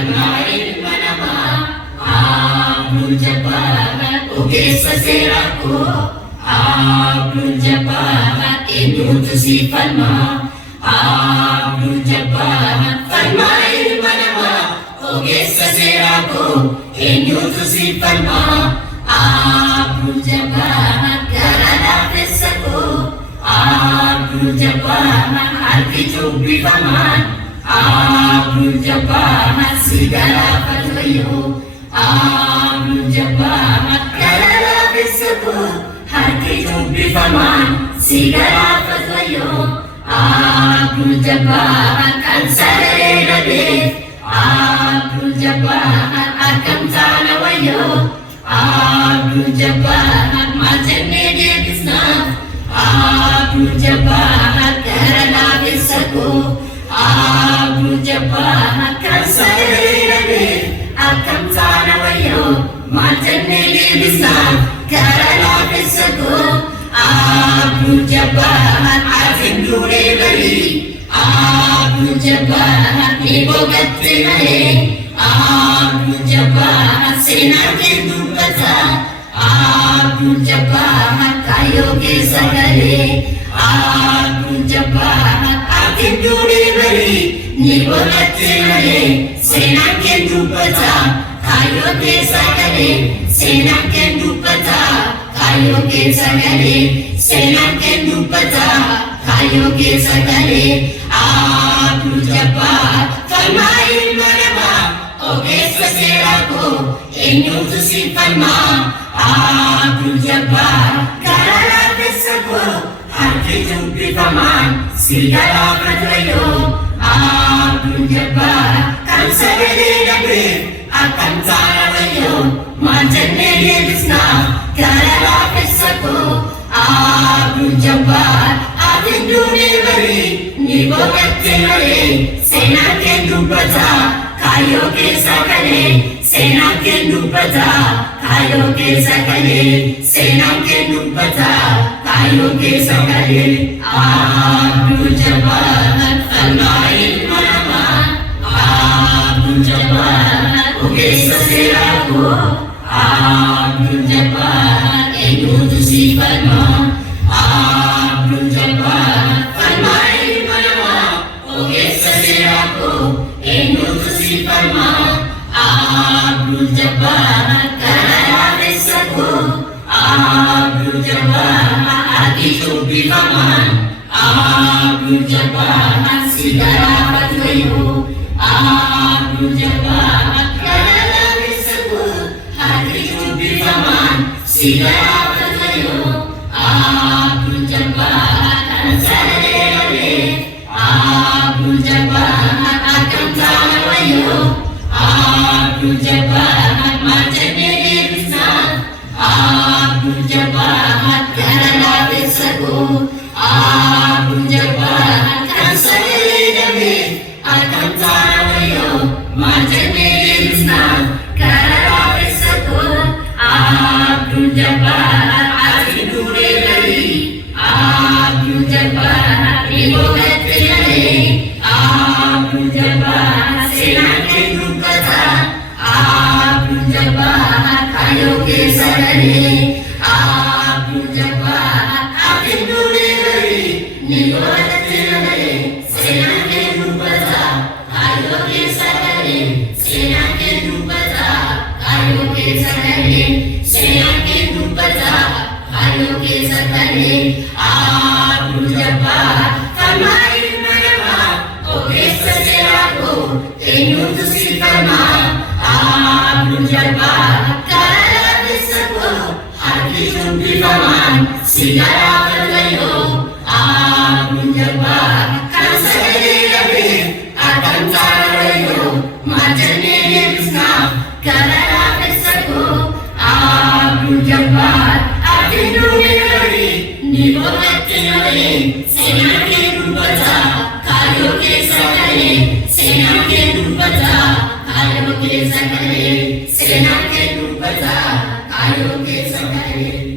Kalmain manama Abdul Jabbar Ugesa Seraku Abdul Jabbar Inutu si Falma Abdul Jabbar Kalmain manama Ugesa Seraku Inutu si Falma Abdul Jabbar Garada Fisaku Abdul Jabbar Arti Jubbi Faman Abdul Jabbar Sigara Fatwayo Abdul Jabbar Garada Fisaku Arti Jubbi Faman Sigara Fatwayo Abdul Jabbar Kansare Nabi Abdul Jabbar Akam Tanawayo Abdul Jabbar Majene Bisna Abdul Jabbar Karana Bisaku Abdul Jabbar Kansare Nabi Akam Tanawayo Majene Bisna Karana Bisaku Abdul Jabbar Azim Dure Bari Abdul Jabbar Ibogatte Nare Abdul Jabbar Sena Kendupata Abdul Jabbar Kayo ke Sagale Abdul Jabbar Akim Dure Bari Nibogatte Nare Sena Kendupata Kayo ke Sagale Sena Kendupata Kayo ke Sagale Sena Kendupata Kayo ke Sagale Abdul Jabbar Kalmain manama Ogesa Seraku Inutu si Falma Abdul Jabbar Garada Fisaku Arti Jubbi Faman Sigara Fatwayo Abdul Jabbar Kansare Nabi Akan Tanawayo Majene Bisna Garada Fisaku Abdul Jabbar Atin Dune Bari Nibogatte Nare Sena Kendupata Kayo ke Sagale Sena Kendupata Kayo ke Sagale Sena Kendupata Kayo ke Sagale Abdul Jabbar Kalmain manama Abdul Jabbar Ugesa Seraku Abdul Jabbar Inutu si Falma Abdul Jabbar Kalmain manama Ugesa Seraku Inutu si Falma Abdul Jabbar Garada Fisaku Abdul Jabbar Arti Jubbi Faman Abdul Jabbar Sigara Fatwayo Abdul Jabbar Garada Fisaku Arti Jubbi Faman Sigara Fatwayo Abdul Jabbar Kansare Nabi Abdul Jabbar Akam Tanawayo Abdul Jabbar Majene Bisna Abdul Jabbar Garada Fisaku Abdul Jabbar Kansare Nabi Akam Tanawayo Majene Bisna Garada Fisaku Abdul Jabbar Azim Dure Bari Abdul Jabbar Ibogatte Nare Abdul Jabbar Sena Kendupata Abdul Jabbar Kayo ke Sagale Abdul Jabbar Akim Dure Bari Nibogatte Nare Sena Kendupata Kayo ke Sagale Sena Kendupata Kayo ke Sagale Sena Kendupata Kayo ke Sagale Abdul Jabbar Kalmain manama Ogesa Seraku Inutu si Falma Abdul Jabbar Garada Fisaku Arti Jubbi Faman Sigara Fatwayo Abdul Jabbar Kansare Nabi Akan Tanawayo Majene Bisna Garada Fisaku Abdul Jabbar Arti Dune Bari Nibogatte Nare Sena Kendupata Kayo ke Sagale Sena Kendupata Kayo ke Sagale Sena Kendupata Kayo ke Sagale